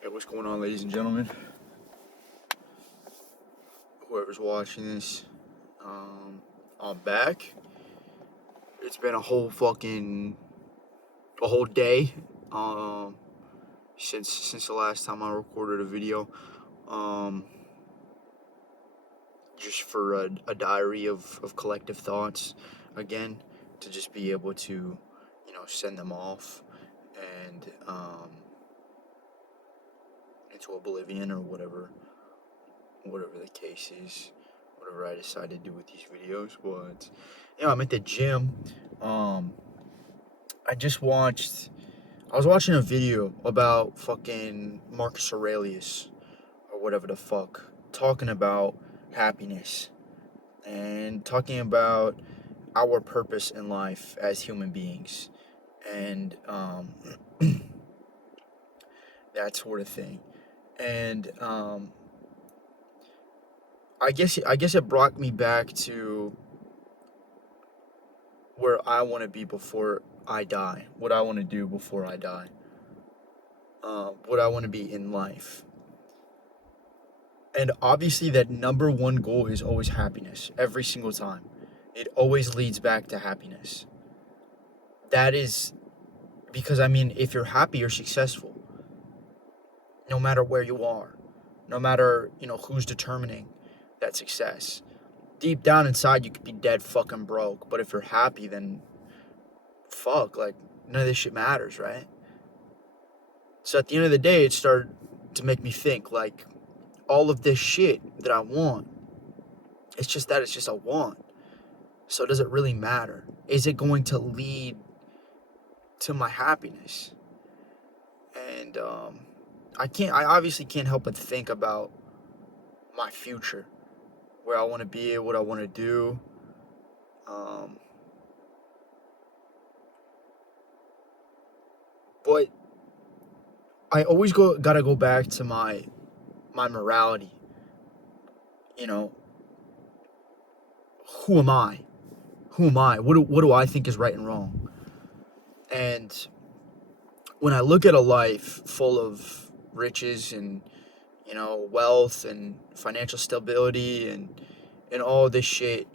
Hey, what's going on, ladies and gentlemen? Whoever's watching this, I'm back. It's been a whole day, um, since the last time I recorded a video, um, just for a diary of collective thoughts, again, to just be able to, send them off and, into oblivion or whatever the case is, whatever I decide to do with these videos. But I'm at the gym. Um, I just watched. I was watching a video about fucking Marcus Aurelius or whatever the fuck, talking about happiness and talking about our purpose in life as human beings, and that sort of thing. And I guess it brought me back to where I want to be before I die, what I want to do before I die, what I want to be in life. And obviously, that number one goal is always happiness, every single time. It always leads back to happiness. That is because, if you're happy, you're successful, no matter where you are, no matter, who's determining that success. Deep down inside, you could be dead fucking broke, but if you're happy, then fuck, like, none of this shit matters, right? So at the end of the day, it started to make me think, like, all of this shit that I want, it's just a want. So does it really matter? Is it going to lead to my happiness? And I obviously can't help but think about my future, where I want to be, what I want to do. But I always gotta go back to my morality. You know, who am I? Who am I? What do I think is right and wrong? And when I look at a life full of riches and, wealth and financial stability and all this shit,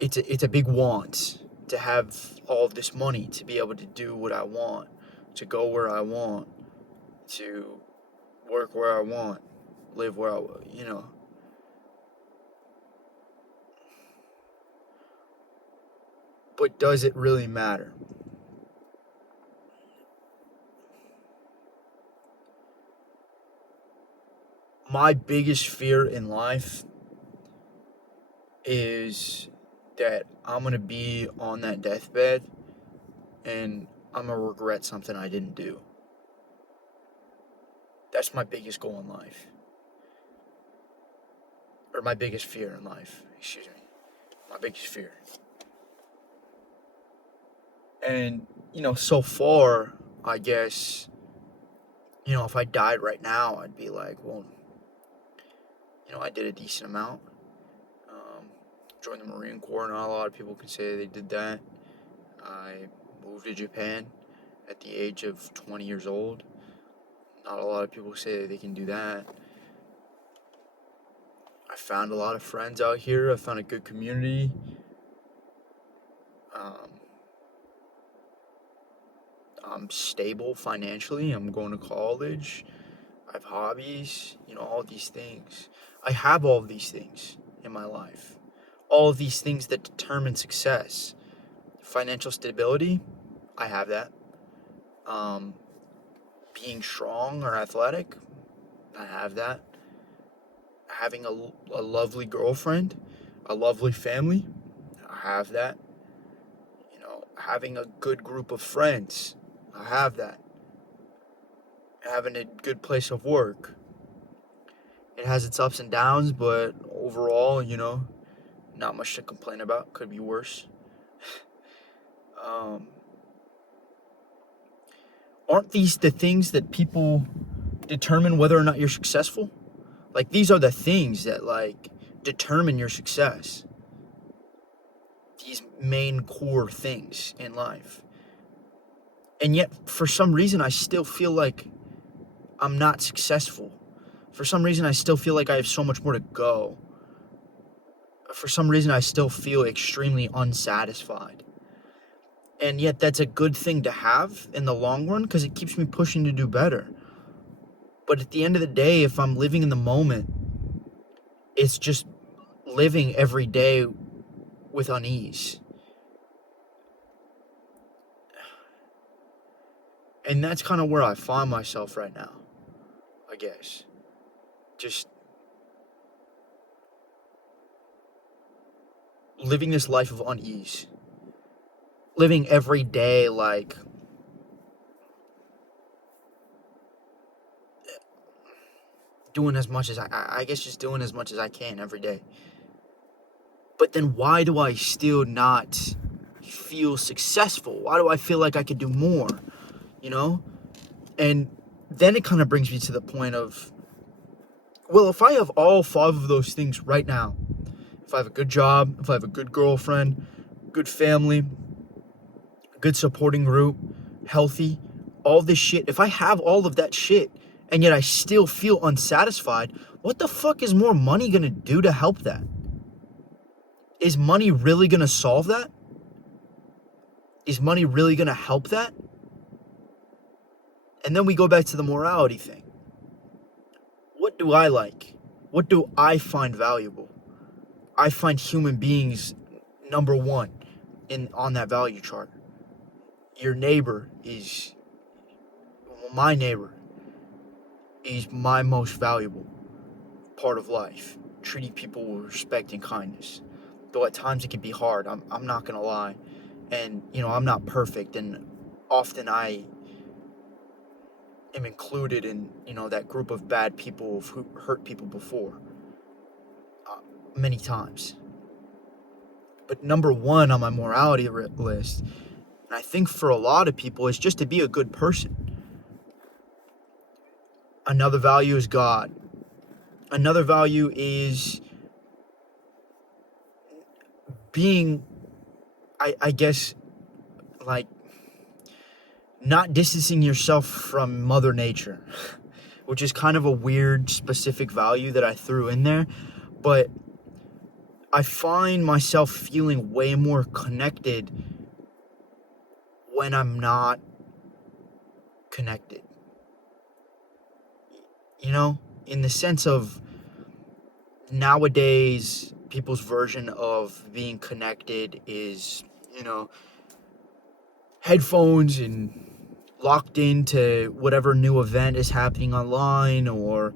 it's a big want to have all of this money, to be able to do what I want, to go where I want, to work where I want, live where I want. But does it really matter? My biggest fear in life is that I'm going to be on that deathbed and I'm going to regret something I didn't do. That's my biggest goal in life. Or my biggest fear in life. Excuse me. My biggest fear. And, so far, I guess, if I died right now, I'd be like, well, I did a decent amount. Joined the Marine Corps. Not a lot of people can say they did that. I moved to Japan at the age of 20 years old. Not a lot of people say that they can do that. I found a lot of friends out here. I found a good community. I'm stable financially. I'm going to college. I have hobbies. All these things. I have all of these things in my life. All of these things that determine success. Financial stability, I have that. Being strong or athletic, I have that. Having a lovely girlfriend, a lovely family, I have that. Having a good group of friends, I have that. Having a good place of work. It has its ups and downs, but overall, not much to complain about. Could be worse. Um, aren't these the things that people determine whether or not you're successful? Like, these are the things that, like, determine your success. These main core things in life. And yet, for some reason, I still feel like I'm not successful. For some reason, I still feel like I have so much more to go. For some reason, I still feel extremely unsatisfied. And yet, that's a good thing to have in the long run because it keeps me pushing to do better. But at the end of the day, if I'm living in the moment, it's just living every day with unease. And that's kind of where I find myself right now, I guess. Just living this life of unease. Living every day like doing as much as I guess just doing as much as I can every day. But then why do I still not feel successful? Why do I feel like I could do more? You know? And then it kind of brings me to the point of, well, if I have all 5 of those things right now, if I have a good job, if I have a good girlfriend, good family, good supporting group, healthy, all this shit, if I have all of that shit and yet I still feel unsatisfied, what the fuck is more money gonna do to help that? Is money really gonna solve that? Is money really gonna help that? And then we go back to the morality thing. What do I like? What do I find valuable? I find human beings number 1 on that value chart. Your neighbor is, my neighbor is my most valuable part of life. Treating people with respect and kindness. Though at times it can be hard, I'm not gonna lie. And, I'm not perfect, and often I am included in, that group of bad people who hurt people before. Many times. But number 1 on my morality list, and I think for a lot of people, is just to be a good person. Another value is God. Another value is being, I guess, like, not distancing yourself from Mother Nature, which is kind of a weird specific value that I threw in there, but I find myself feeling way more connected when I'm not connected. In the sense of nowadays, people's version of being connected is, headphones and locked into whatever new event is happening online or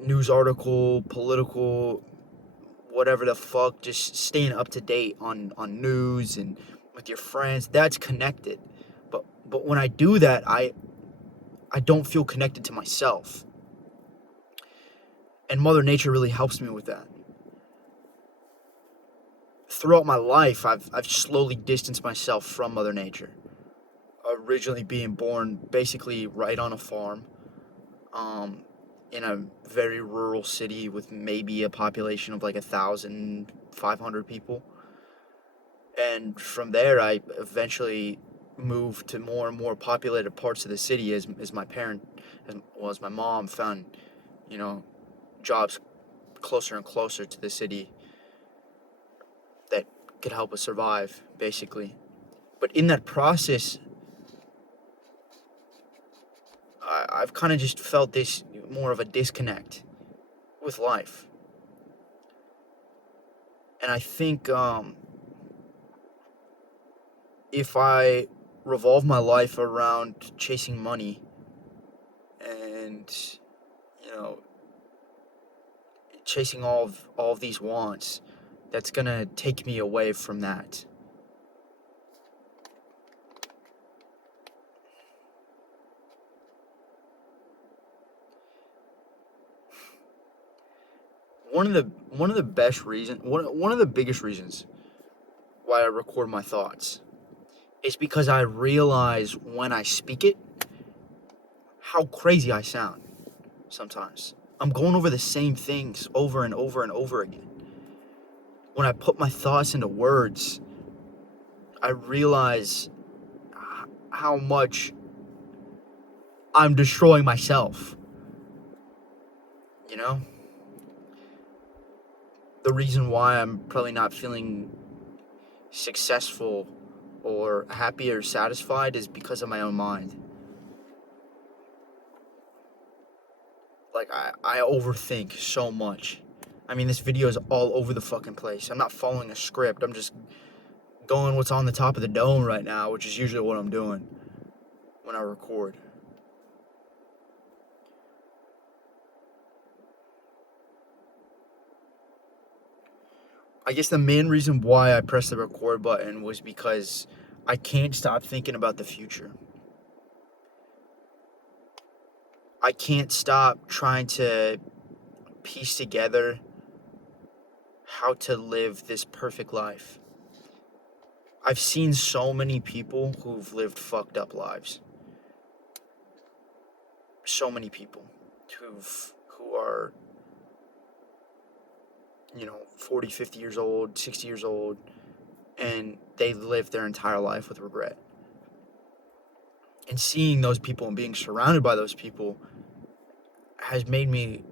news article, political, whatever the fuck, just staying up to date on news and with your friends. That's connected. But when I do that, I don't feel connected to myself. And Mother Nature really helps me with that. Throughout my life, I've slowly distanced myself from Mother Nature. Originally being born basically right on a farm, in a very rural city with maybe a population of like 1,500 people. And from there, I eventually moved to more and more populated parts of the city as my mom found, jobs closer and closer to the city that could help us survive, basically. But in that process, I've kind of just felt this more of a disconnect with life. And I think if I revolve my life around chasing money and, chasing all of these wants, that's gonna take me away from that. One of the best reasons, one of the biggest reasons why I record my thoughts is because I realize when I speak it how crazy I sound sometimes. I'm going over the same things over and over and over again. When I put my thoughts into words, I realize how much I'm destroying myself. You know? The reason why I'm probably not feeling successful or happy or satisfied is because of my own mind. Like, I overthink so much. I mean, this video is all over the fucking place. I'm not following a script. I'm just going what's on the top of the dome right now, which is usually what I'm doing when I record. I guess the main reason why I pressed the record button was because I can't stop thinking about the future. I can't stop trying to piece together how to live this perfect life. I've seen so many people who've lived fucked up lives. So many people who are 40, 50 years old, 60 years old, and they live their entire life with regret. And seeing those people and being surrounded by those people has made me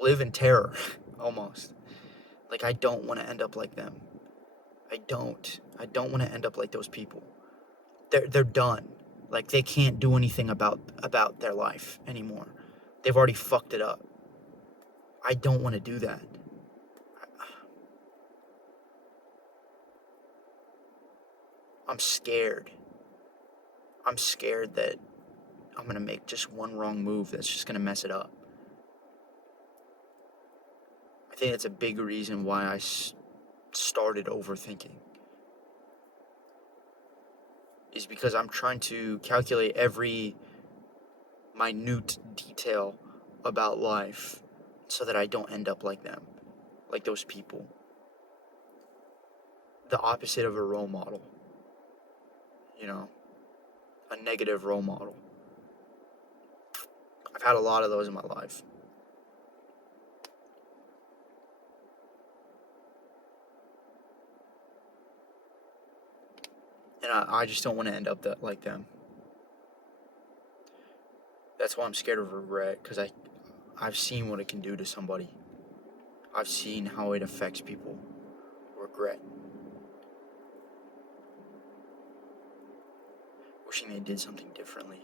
live in terror, almost. Like, I don't want to end up like them. I don't want to end up like those people. They're done. Like, they can't do anything about their life anymore. They've already fucked it up. I don't want to do that. I'm scared. I'm scared that I'm going to make just one wrong move that's just going to mess it up. I think that's a big reason why I started overthinking. Is because I'm trying to calculate every minute detail about life so that I don't end up like them, like those people. The opposite of a role model. A negative role model. I've had a lot of those in my life. And I just don't want to end up like them. That's why I'm scared of regret, because I've seen what it can do to somebody. I've seen how it affects people. Regret. Wishing they did something differently.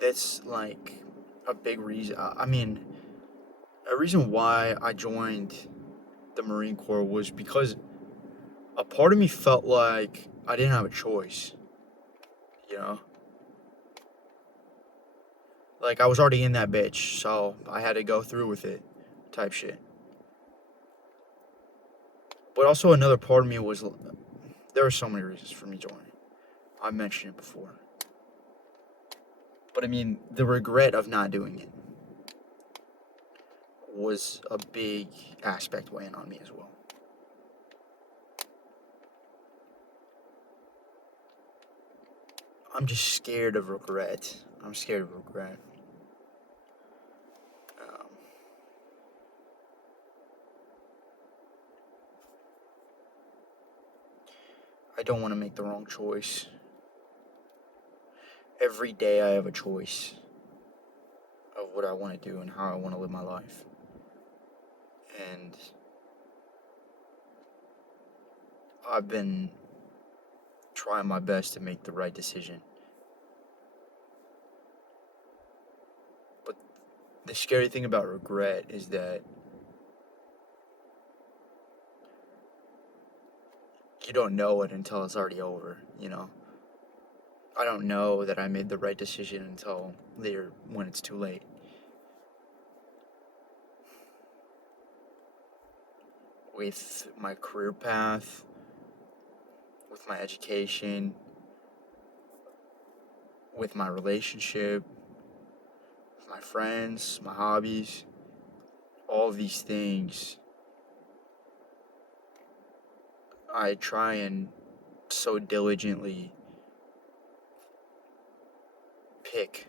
That's like a big reason. I mean, a reason why I joined the Marine Corps was because a part of me felt like I didn't have a choice. You know? Like, I was already in that bitch, so I had to go through with it, type shit. But also another part of me was, there were so many reasons for me joining. I mentioned it before. But I mean, the regret of not doing it was a big aspect weighing on me as well. I'm just scared of regret. I'm scared of regret. I don't want to make the wrong choice. Every day I have a choice of what I want to do and how I want to live my life. And I've been trying my best to make the right decision. But the scary thing about regret is that you don't know it until it's already over, I don't know that I made the right decision until later when it's too late. With my career path, with my education, with my relationship, with my friends, my hobbies, all of these things, I try and so diligently pick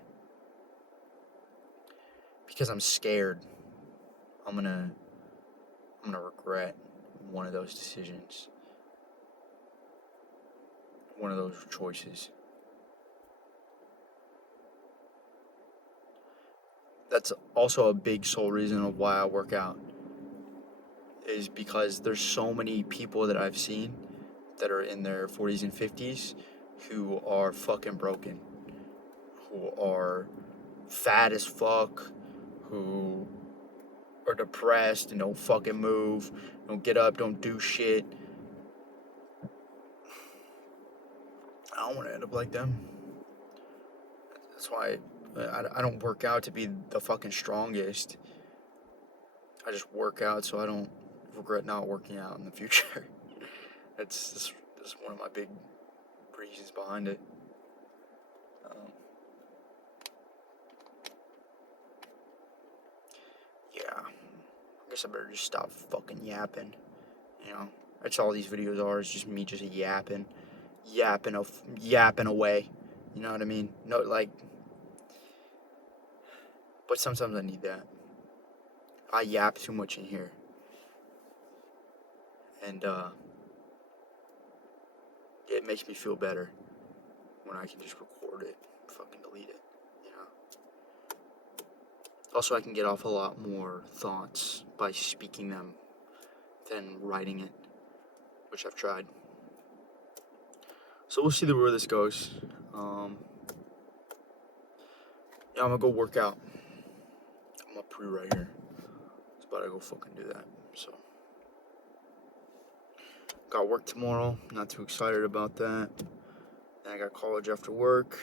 because I'm scared I'm gonna regret one of those decisions. one of those choices. That's also a big sole reason of why I work out, is because there's so many people that I've seen that are in their 40s and 50s who are fucking broken, who are fat as fuck, who are depressed and don't fucking move, don't get up, don't do shit. I don't want to end up like them. That's why I don't work out to be the fucking strongest. I just work out so I don't regret not working out in the future. That's one of my big reasons behind it. Yeah, I guess I better just stop fucking yapping. You know, that's all these videos are. Is just me just yapping away. You know what I mean? No, like, but sometimes I need that. I yap too much in here, and it makes me feel better when I can just record it, fucking delete it. You know. Also, I can get off a lot more thoughts by speaking them than writing it, which I've tried. So we'll see where this goes. Yeah, I'm gonna go work out. I'm gonna pre right here. It's about to go fucking do that. So, got work tomorrow. Not too excited about that. Then I got college after work.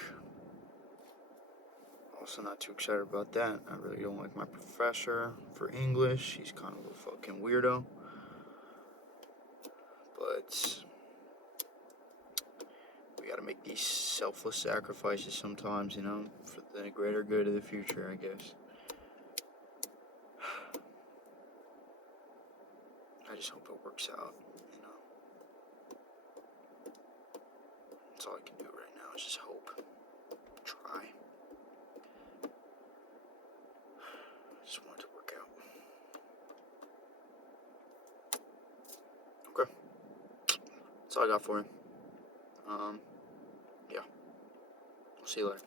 Also not too excited about that. I really don't like my professor for English. He's kind of a fucking weirdo. But we gotta make these selfless sacrifices sometimes, you know, for the greater good of the future, I guess. I just hope it works out, you know. That's all I can do right now is just hope. Try. Just want it to work out. Okay. That's all I got for you. Yeah. I'll see you later.